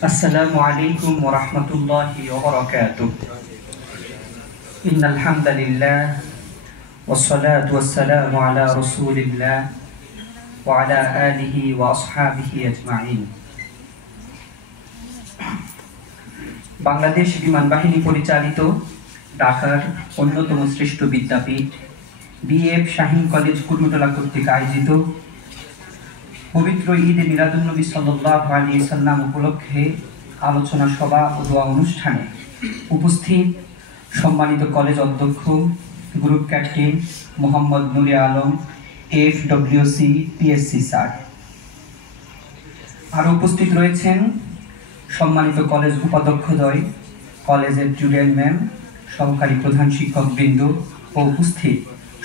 السلام عليكم ورحمة الله وبركاته. إن الحمد لله والصلاة والسلام على رسول الله وعلى آله وأصحابه أجمعين. বাংলাদেশ বিমান বাহিনী পরিচালিত ঢাকার অন্যতম শ্রেষ্ঠ বিদ্যাপীঠ বিএফ শাহীন কলেজ কুর্মিটোলা কর্তৃক আয়োজিত পবিত্র ঈদ মিলাদুন্নবী সাল্লাল্লাহু আলাইহি সাল্লাম উপলক্ষে আলোচনা সভা ও দোয়া অনুষ্ঠানে উপস্থিত সম্মানিত কলেজ অধ্যক্ষ group captain Mohammad Nure Alam FWC PSC sir, আর উপস্থিত রয়েছেন সম্মানিত কলেজ উপাধ্যক্ষদ্বয়, কলেজের স্টুডেন্ট ম্যাম, সহকারী প্রধান শিক্ষকবৃন্দ ও উপস্থিত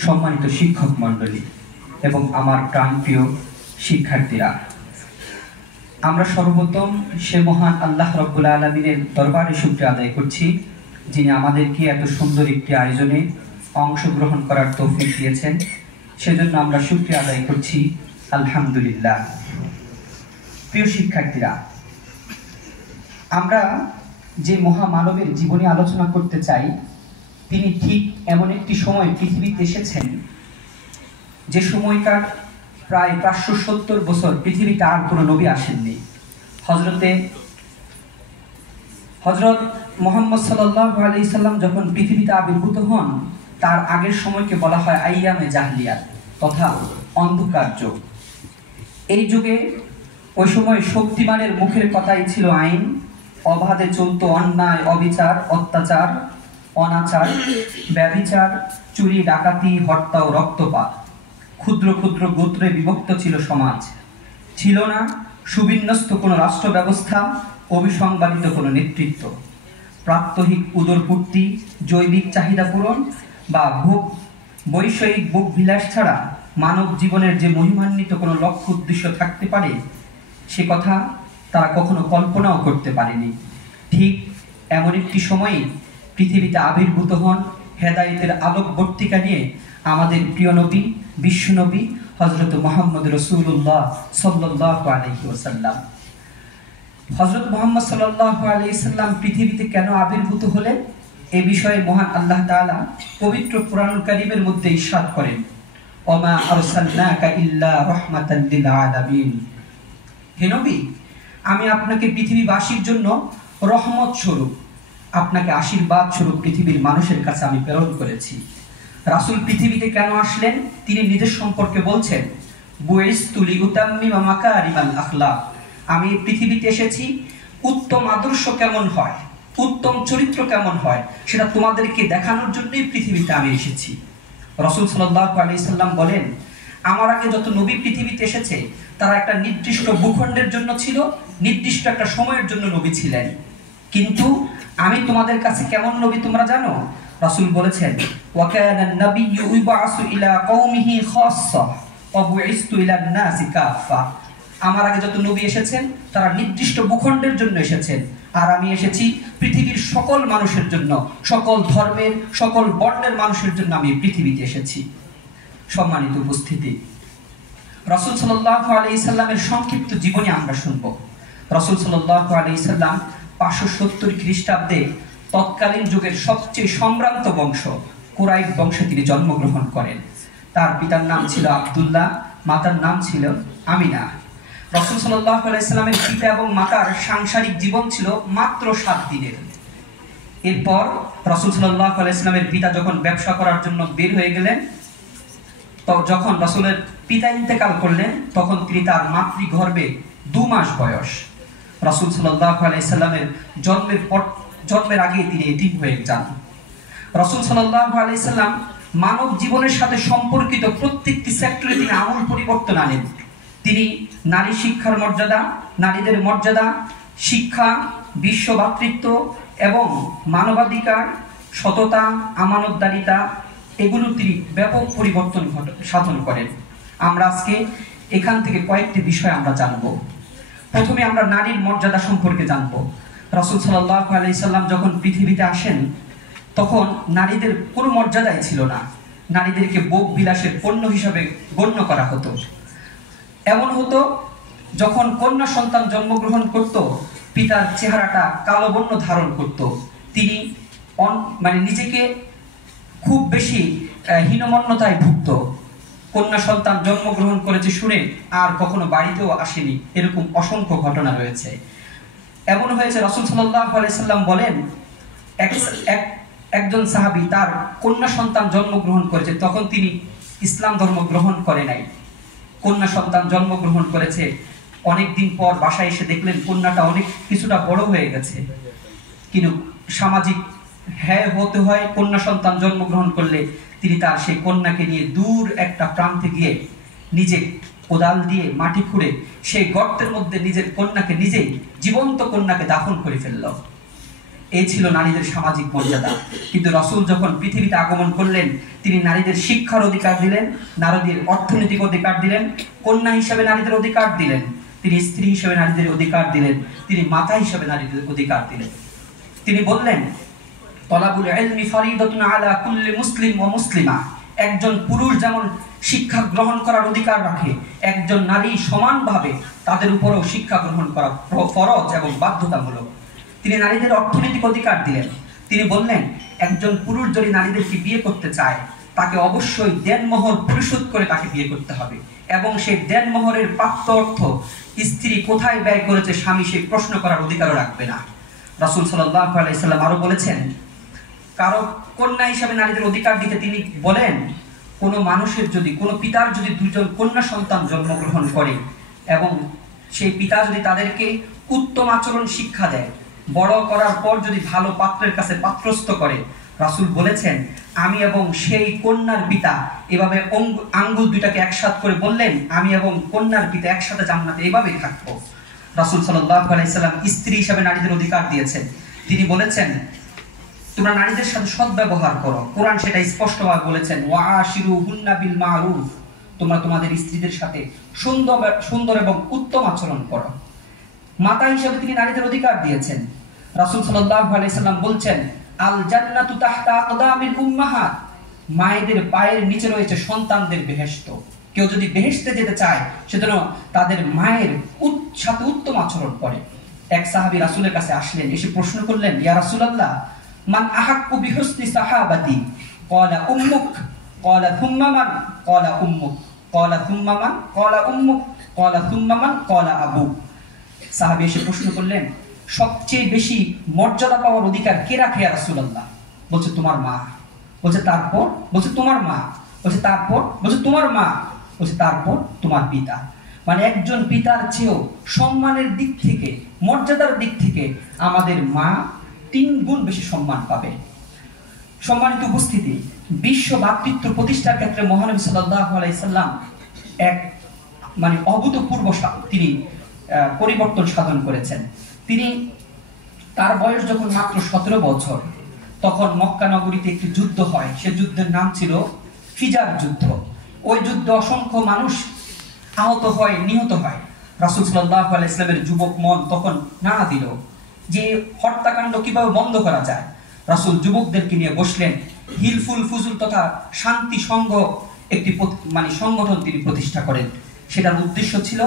সম্মানিত শিক্ষক মণ্ডলী এবং আমার প্রাণপ্রিয় শিক্ষার্থীরা। আমরা সর্বপ্রথম সে মহান আল্লাহ রাব্বুল আলামিনের দরবারে শুকরিয়া আদায় করছি, যিনি আমাদেরকে এত সুন্দর একটি আয়োজনে অংশগ্রহণ করার তৌফিক দিয়েছেন। সেজন্য আমরা শুকরিয়া আদায় করছি, আলহামদুলিল্লাহ। প্রিয় শিক্ষার্থীরা, আমরা যে মহামানবের জীবনী আলোচনা করতে চাই, তিনি ঠিক এমন একটি সময় পৃথিবীতে এসেছেন যে সময়কার প্রায় 570 বছর পৃথিবীতে আর কোনো নবী আসেননি। হযরত মুহাম্মদ সাল্লাল্লাহু আলাইহি সাল্লাম যখন পৃথিবীতে আবির্ভূত হন, তার আগের সময়কে বলা হয় আইয়ামে জাহলিয়াত তথা অন্ধকার যুগ। এই যুগে ওই সময় শক্তিমানের মুখের কথাই ছিল আইন, অবাধে চলত অন্যায়, অবিচার, অত্যাচার, অনাচার, ব্যভিচার, চুরি, ডাকাতি, হত্যা ও রক্তপাত। ক্ষুদ্র ক্ষুদ্র গোত্রে বিভক্ত ছিল সমাজ। ছিল না সুবিন্যস্ত কোনো রাষ্ট্র ব্যবস্থা, অবিসংবাদিত কোনো নেতৃত্ব। প্রাত্যহিক উদরপূর্তি, জৈবিক চাহিদা পূরণ বা বৈষয়িক ভোগ বিলাস ছাড়া মানব জীবনের যে মহিমান্বিত কোনো লক্ষ্য উদ্দেশ্য থাকতে পারে, সে কথা তারা কখনো কল্পনাও করতে পারেনি। ঠিক এমন একটি সময়ে পৃথিবীতে আবির্ভূত হন হেদায়েতের আলোকবর্তিকা নিয়ে আমাদের প্রিয় নবী, বিশ্বনবী হযরত মুহাম্মদ রাসূলুল্লাহ সাল্লাল্লাহু আলাইহি ওয়াসাল্লাম। হযরত মুহাম্মদ সাল্লাল্লাহু আলাইহি সাল্লাম পৃথিবীতে কেন আবির্ভূত হলেন, এই বিষয়ে মহান আল্লাহ তাআলা পবিত্র কোরআনুল কারীমের মধ্যে ইরশাদ করেন, ওমা আরসালনাকা ইল্লা রাহমাতাল লিল আলামিন। হে নবী, আমি আপনাকে পৃথিবীবাসীর জন্য রহমত স্বরূপ, আপনাকে আশীর্বাদ স্বরূপ পৃথিবীর মানুষের কাছে আমি প্রেরণ করেছি। রাসূল পৃথিবীতে কেন আসলেন, তিনি নিজের সম্পর্কে বলছেন, বুইসতু লিউতাম্মিমা মাকারিমাল আখলাক। আমি পৃথিবীতে এসেছি উত্তম আদর্শ কেমন হয়, উত্তম চরিত্র কেমন হয়, সেটা তোমাদেরকে দেখানোর জন্যই পৃথিবীতে আমি এসেছি। রাসূল সাল্লাল্লাহু আলাইহি সাল্লাম বলেন, আমার আগে যত নবী পৃথিবীতে এসেছে তারা একটা নির্দিষ্ট ভূখণ্ডের জন্য ছিল, নির্দিষ্ট একটা সময়ের জন্য নবী ছিলেন। কিন্তু আমি তোমাদের কাছে কেমন নবী তোমরা জানো? রাসূল বলেছেন, ওয়া কানান নাবিয়্যু ইউবআসু ইলা কওমিহি খাসসা ওয়া বুইসতু ইলান নাসি কাফা। আমার আগে যত নবী এসেছেন তারা নির্দিষ্ট ভূখণ্ডের জন্য এসেছেন, আর আমি এসেছি পৃথিবীর সকল মানুষের জন্য, সকল ধর্মের, সকল বর্ণের মানুষের জন্য আমি পৃথিবীতে এসেছি। সম্মানিত উপস্থিতি, রাসূল সাল্লাল্লাহু আলাইহি সাল্লামের সংক্ষিপ্ত জীবনী আমরা শুনব। রাসূল সাল্লাল্লাহু আলাইহি সাল্লাম 570 খ্রিস্টাব্দে তৎকালীন যুগের সবচেয়ে সম্ভ্রান্ত বংশ কুরাইশ বংশে তিনি জন্মগ্রহণ করেন। তার পিতার নাম ছিল আব্দুল্লাহ, মাতার নাম ছিল আমিনা। রাসূল সাল্লাল্লাহু আলাইহি সাল্লামের পিতা এবং মাতার সাংসারিক জীবন ছিল মাত্র 7 দিনের। এরপর রাসূল সাল্লাল্লাহু আলাইহি সাল্লামের পিতা যখন ব্যবসা করার জন্য বের হয়ে গেলেন, তো যখন রাসূলের পিতা ইন্তেকাল করলেন, তখন তিনি তার মাতৃগর্ভে 2 মাস বয়স। রাসূল সাল্লাল্লাহু আলাইহি সাল্লামের জন্মের আগে তিনি এতিম হয়ে যান। রাসূল সাল্লাল্লাহু আলাইহি সাল্লাম মানব জীবনের সাথে সম্পর্কিত প্রত্যেকটি সেক্টরে তিনি আমূল পরিবর্তন আনেন। তিনি নারী শিক্ষার মর্যাদা, নারীদের মর্যাদা, শিক্ষা, বিশ্ব ভ্রাতৃত্ব এবং মানবাধিকার, সততা, আমানতদারিতা, এগুলো তিনি ব্যাপক পরিবর্তন সাধন করেন। আমরা আজকে এখান থেকে কয়েকটি বিষয় আমরা জানব। প্রথমে আমরা নারীর মর্যাদা সম্পর্কে জানব। রাসূল সাল্লাল্লাহু আলাইহি সাল্লাম যখন পৃথিবীতে আসেন, তখন নারীদের কোনো মর্যাদাই ছিল না। নারীদেরকে ভোগ বিলাসের পণ্য হিসাবে গণ্য করা হতো। এমন হতো যখন কন্যা সন্তান জন্মগ্রহণ করত পিতার চেহারাটা কালো বর্ণ ধারণ করত। তিনি মানে নিজেকে খুব বেশি হীনমন্যতায় ভুগত। কন্যা সন্তান জন্মগ্রহণ করেছে শুনে আর কখনো বাড়িতেও আসেনি, এরকম অসংখ্য ঘটনা রয়েছে। এমন হয়েছে, রাসূল সাল্লাল্লাহু আলাইহি সাল্লাম বলেন, একজন সাহাবী তার কন্যা সন্তান জন্মগ্রহণ করেছে, তখন তিনি ইসলাম ধর্ম গ্রহণ করে নাই। কন্যা সন্তান জন্মগ্রহণ করেছে, অনেকদিন পর বাসায় এসে দেখলেন কন্যাটা অনেক কিছুটা বড় হয়ে গেছে। কিন্তু সামাজিক হতে হয়, কন্যা সন্তান জন্মগ্রহণ করলে তিনি তার সেই কন্যাকে নিয়ে দূর একটা প্রান্তে গিয়ে নিজে কোদাল দিয়ে মাটি খুঁড়ে সেই গর্তের মধ্যে নিজের কন্যাকে, নিজেই জীবন্ত কন্যাকে দাফন করে ফেলল। এই ছিল নারীদের সামাজিক মর্যাদা। কিন্তু রাসূল যখন পৃথিবীতে আগমন করলেন, তিনি নারীদের শিক্ষার অধিকার দিলেন, নারীদের অর্থনৈতিক অধিকার দিলেন, কন্যা হিসেবে নারীদের অধিকার দিলেন, তিনি স্ত্রী হিসেবে নারীদের অধিকার দিলেন, তিনি মাতা হিসেবে নারীদের অধিকার দিলেন। তিনি বললেন, তলাবুল ইলমি ফরিদাতুন আলা কুল্লি মুসলিম ওয়া মুসলিমা। একজন পুরুষ যেমন শিক্ষা গ্রহণ করার অধিকার রাখে, একজন নারী সমানভাবে তাদের উপরও শিক্ষা গ্রহণ করা ফরজ এবং বাধ্যতামূলক। তিনি নারীদের অর্থনৈতিক অধিকার দিলেন। তিনি বললেন, একজন পুরুষ যদি নারীদেরকে বিয়ে করতে চায়, তাকে অবশ্যই দেনমোহর পরিশোধ করে তাকে বিয়ে করতে হবে, এবং সেই দেনমোহরের প্রাপ্ত অর্থ স্ত্রী কোথায় ব্যয় করেছে স্বামী সেই প্রশ্ন করার অধিকারও রাখবে না। রাসূল সাল্লাল্লাহু আলাইহি সাল্লাম আরো বলেছেন, কারো কন্যা হিসাবে নারীদের অধিকার দিতে তিনি বলেন, কোনো মানুষের যদি, কোনো পিতার যদি দুইজন কন্যা সন্তান জন্মগ্রহণ করে এবং সেই পিতা যদি তাদেরকে উত্তম আচরণ শিক্ষা দেয়, বড় করার পর যদি ভালো পাত্রের কাছে পাত্রস্থ করে, রাসূল বলেছেন, আমি এবং সেই কন্যার পিতা এভাবে আঙ্গুল দুইটাকে একসাথে করে বললেন, আমি এবং কন্যার পিতা একসাথে জান্নাতে এভাবেই থাকবো। রাসূল সাল্লাল্লাহু আলাইহি সাল্লাম স্ত্রী হিসেবে নারীদের অধিকার দিয়েছেন। তিনি বলেছেন, তোমরা নারীদের সাথে সদ্ব্যবহার করো। কোরআন সেটা স্পষ্টভাবে বলেছেন, ওয়াশিরুহুন্না বিল মারুফ, তোমরা তোমাদের স্ত্রীদের সাথে সুন্দর এবং উত্তম আচরণ করো। মাতা হিসেবে তিনি নারীদের অধিকার দিয়েছেন। রাসূল সাল্লাল্লাহু আলাইহি সাল্লাম বলছেন, আল জান্নাতু তাহতা আকদামিল উম্মাহাত, মায়েদের পায়ের নিচে রয়েছে সন্তানদের বেহেশত। কেউ যদি বেহেশতে যেতে চায়, সেজন্য তাদের মায়ের সাথে উত্তম আচরণ করে। এক সাহাবী রাসূলের কাছে আসলেন, এসে প্রশ্ন করলেন, ইয়া রাসূলুল্লাহ, মান আহাক্কু বিহুসনি সাহাবাতি? ক্বালা উম্মুক। ক্বালা থুম্মা মান? ক্বালা উম্মুক। ক্বালা থুম্মা মান? ক্বালা উম্মুক। ক্বালা থুম্মা মান? ক্বালা আবুক। সাহাবী এসে প্রশ্ন করলেন, সবচেয়ে বেশি মর্যাদা পাওয়ার অধিকার কে রাখে ইয়া রাসূলুল্লাহ? বলছে, তোমার মা। বলছে, তারপর? বলছে, তোমার মা। বলছে, তারপর? বলছে, তোমার মা। বলছে, তারপর তোমার পিতা। মানে একজন পিতার চেয়েও সম্মানের দিক থেকে, মর্যাদার দিক থেকে আমাদের মা 3 গুণ বেশি সম্মান পাবে। সম্মানিত উপস্থিতি, বিশ্ব ভাতৃত্ব প্রতিষ্ঠার ক্ষেত্রে মহানবী সাল্লাল্লাহু আলাইহি সাল্লাম এক মানে অভূতপূর্ব তিনি পরিবর্তন সাধন করেছেন। তিনি, তার বয়স যখন মাত্র 17 বছর, তখন মক্কা নগরীতে একটি যুদ্ধ হয়। সে যুদ্ধের নাম ছিল ফিজার যুদ্ধ। ওই যুদ্ধে অসংখ্য মানুষ আহত হয়, নিহত হয়। রাসূল সাল্লাল্লাহু আলাইহি সাল্লামের যুবক মন তখন নাড়া দিল যে হত্যাকাণ্ড কিভাবে বন্ধ করা যায়। রাসূল যুবকদেরকে নিয়ে বসলেন। হিলফুল ফুজুল তথা শান্তি সংঘ একটি মানে সংগঠন তিনি প্রতিষ্ঠা করেন। সেটার উদ্দেশ্য ছিল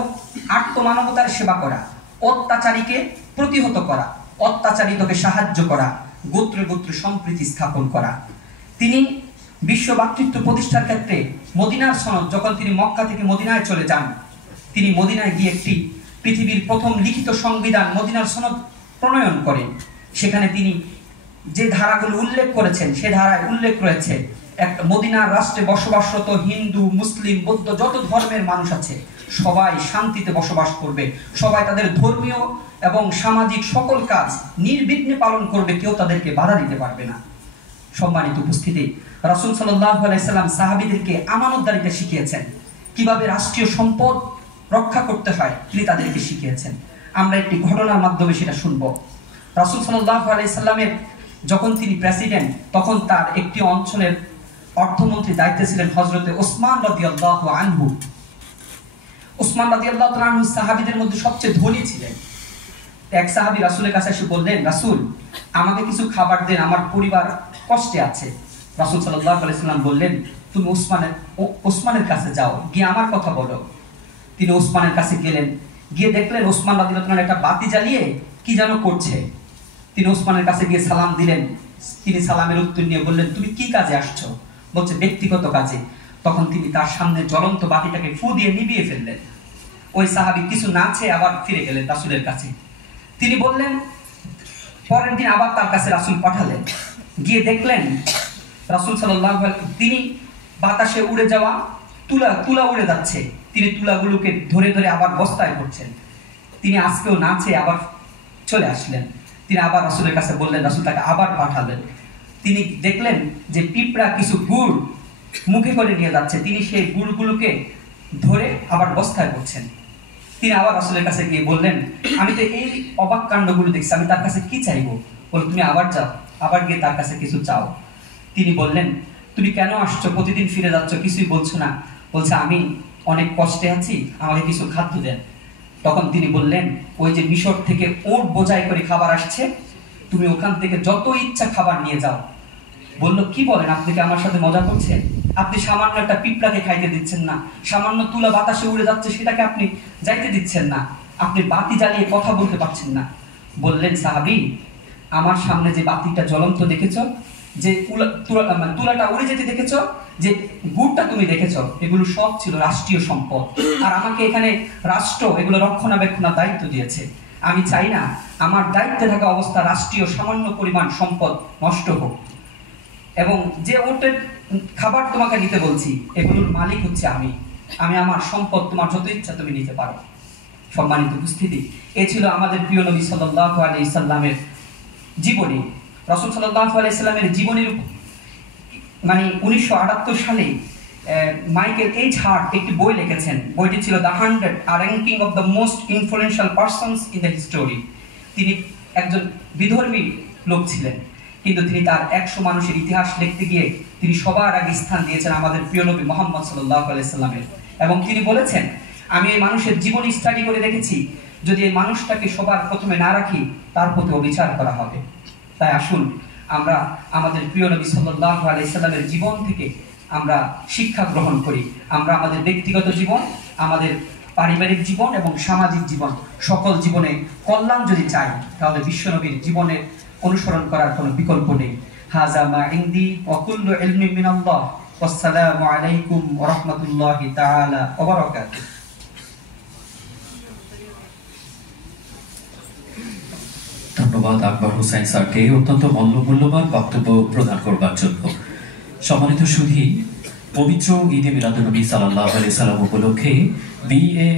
আত্মমানবতার সেবা করা, অত্যাচারীকে প্রতিহত করা, অত্যাচারিতকে সাহায্য করা, গোত্রে গোত্রে সম্প্রীতি স্থাপন করা। তিনি বিশ্ব ভাতৃত্ব প্রতিষ্ঠার ক্ষেত্রে মদিনার সনদ, যখন তিনি মক্কা থেকে মদিনায় চলে যান, তিনি মদিনায় গিয়ে একটি পৃথিবীর প্রথম লিখিত সংবিধান মদিনার সনদ প্রণয়ন করেন। সেখানে তিনি যে ধারাগুলো উল্লেখ করেছেন, সে ধারায় উল্লেখ রয়েছে একটা মদিনার রাষ্ট্রে বসবাসরত হিন্দু, মুসলিম, বৌদ্ধ যত ধর্মের মানুষ আছে সবাই শান্তিতে বসবাস করবে, সবাই তাদের ধর্মীয় এবং সামাজিক সকল কাজ নির্বিঘ্নে পালন করবে, কেউ তাদেরকে বাধা দিতে পারবে না। সম্মানিত উপস্থিতি, রাসূল সাল্লাল্লাহু আলাইহি সাল্লাম সাহাবীদেরকে আমানতদারিতা শিখিয়েছেন, কিভাবে রাষ্ট্রীয় সম্পদ রক্ষা করতে হয় তিনি তাদেরকে শিখিয়েছেন। আমরা একটি ঘটনার মাধ্যমে সেটা শুনব। রাসূল সাল্লাল্লাহু আলাইহি সাল্লামের যখন তিনি প্রেসিডেন্ট, তখন তার একটি অঞ্চলের অর্থমন্ত্রী দায়িত্বে ছিলেন হযরতে ওসমান রাদিয়াল্লাহু আনহু। ওসমান রাদিয়াল্লাহু আনহু সাহাবীদের মধ্যে সবচেয়ে ধনী ছিলেন। এক সাহাবী রাসূলের কাছে এসে বললেন, রাসূল, আমাকে কিছু খাবার দেন, আমার পরিবার কষ্টে আছে। রাসূল সাল্লাল্লাহু আলাইহি সাল্লাম বললেন, তুমি ওসমানের কাছে যাও, গিয়ে আমার কথা বলো। তিনি ওসমানের কাছে গেলেন, গিয়ে দেখলেন ওসমান রাদিয়াল্লাহু আনহু একটা বাতি জ্বালিয়ে কি যেন করছে। তিনি ওসমানের কাছে গিয়ে সালাম দিলেন। তিনি সালামের উত্তর নিয়ে বললেন, তুমি কি কাজে আসছো? বলছে, ব্যক্তিগত কাজে। তখন তিনি তার সামনে জ্বলন্ত বাতিটাকে ফু দিয়ে নিভিয়ে ফেললেন। ওই সাহাবী কিছু না চেয়ে আবার ফিরে গেলেন রাসূলের কাছে। তিনি বললেন, পরের দিন আবার তার কাছে রাসূল পাঠালেন। গিয়ে দেখলেন রাসূল সাল্লাল্লাহু আলাইহি ওয়াসাল্লাম তিনি বাতাসে উড়ে যাওয়া তুলা উড়ে যাচ্ছে। তিনি তুলাগুলোকে ধরে ধরে আবার বস্তায় করছেন। তিনি আজকেও না চেয়ে আবার চলে আসলেন। তিনি আবার রাসূলের কাছে বললেন, রাসূল তাকে আবার পাঠালেন। তিনি দেখলেন যে পিঁপড়া কিছু গুড় মুখে করে নিয়ে যাচ্ছে। তিনি সেই গুড়গুলোকে ধরে আবার বস্তায় করছেন। তিনি আবার রাসূলের কাছে গিয়ে বললেন, আমি তো এই অবাক কাণ্ডগুলো দেখছি, আমি তার কাছে কি চাইবো? বলে, তুমি আবার যাও, আবার গিয়ে তার কাছে কিছু চাও। তিনি বললেন, তুমি কেন আসছো? প্রতিদিন ফিরে যাচ্ছ, কিছুই বলছো না। বলছে, আমি অনেক কষ্টে আছি, আমাকে কিছু খাদ্য দেন। তখন তিনি বললেন, ওই যে মিশর থেকে ওট বোঝাই করে খাবার আসছে, তুমি ওখান থেকে যত ইচ্ছা খাবার নিয়ে যাও। বলল, কি বলেন, আপনি কি আমার সাথে মজা করছেন? আপনি সামান্য একটা পিঁপড়াকে খাইতে দিচ্ছেন না, সামান্য তুলা বাতাসে উড়ে যাচ্ছে সেটাকে আপনি যাইতে দিচ্ছেন না, আপনি বাতি জ্বালিয়ে কথা বলতে পারছেন না। বললেন, সাহাবী, আমার সামনে যে বাতিটা জ্বলন্ত দেখেছো, যে তুলাটা উড়ে যেতে দেখেছো, যে গুড়টা তুমি দেখেছো, এগুলো সব ছিল রাষ্ট্রীয় সম্পদ। আর আমাকে এখানে রাষ্ট্র এগুলো রক্ষণাবেক্ষণের দায়িত্ব দিয়েছে। আমি চাই না আমার দায়িত্বে থাকা অবস্থা রাষ্ট্রীয় সামান্য পরিমাণ সম্পদ নষ্ট হোক। এবং যে ওটের খাবার তোমাকে নিতে বলছি, এগুলোর মালিক হচ্ছে আমি। আমার সম্পদ তোমার যত ইচ্ছা তুমি নিতে পারো। সম্মানিত উপস্থিতি, এ ছিল আমাদের প্রিয় নবী সাল্লাল্লাহু আলাইহি সাল্লামের জীবনী। রাসূল সাল্লাল্লাহু আলাইহি সাল্লামের জীবনীর 1978 সালে মাইকেল এইচ হার্ট একটি বই লিখেছেন। বইটি ছিল the 100 ranking of the most influential persons in the history. তিনি একজন বিধর্মী লোক ছিলেন, কিন্তু তিনি তার 100 মানুষের ইতিহাস লিখতে গিয়ে তিনি সবার আগে স্থান দিয়েছেন আমাদের প্রিয় নবী মুহাম্মদ সাল্লাল্লাহু আলাইহি সাল্লামের। এবং তিনি বলেছেন, আমি এই মানুষের জীবনী স্টাডি করে দেখেছি, যদি এই মানুষটাকে সবার প্রথমে না রাখি, তার প্রতি অবিচার করা হবে। তাই আসুন আমরা আমাদের প্রিয় নবী সাল্লাল্লাহু আলাইহি সাল্লামের জীবন থেকে আমরা শিক্ষা গ্রহণ করি। আমরা আমাদের ব্যক্তিগত জীবন, আমাদের পারিবারিক জীবন এবং সামাজিক জীবন, সকল জীবনে কল্যাণ যদি চাই, তাহলে বিশ্বনবীর জীবনের অনুসরণ করার কোনো বিকল্প নেই। হাযা মা ইনদি ওয়া কুল্লু ইলমিন মিনাল্লাহ। ওয়াসসালামু আলাইকুম ওয়া রাহমাতুল্লাহি তাআলা ওয়া বারাকাতুহু। ধন্যবাদ আকবর হোসেন স্যারকে অত্যন্ত মূল্যবান বক্তব্য প্রদান করবার জন্য। সম্মানিত সুধী, পবিত্র ঈদে মিলাদুন্নবী সাল্লাল্লাহু আলাইহি সাল্লাম উপলক্ষে BA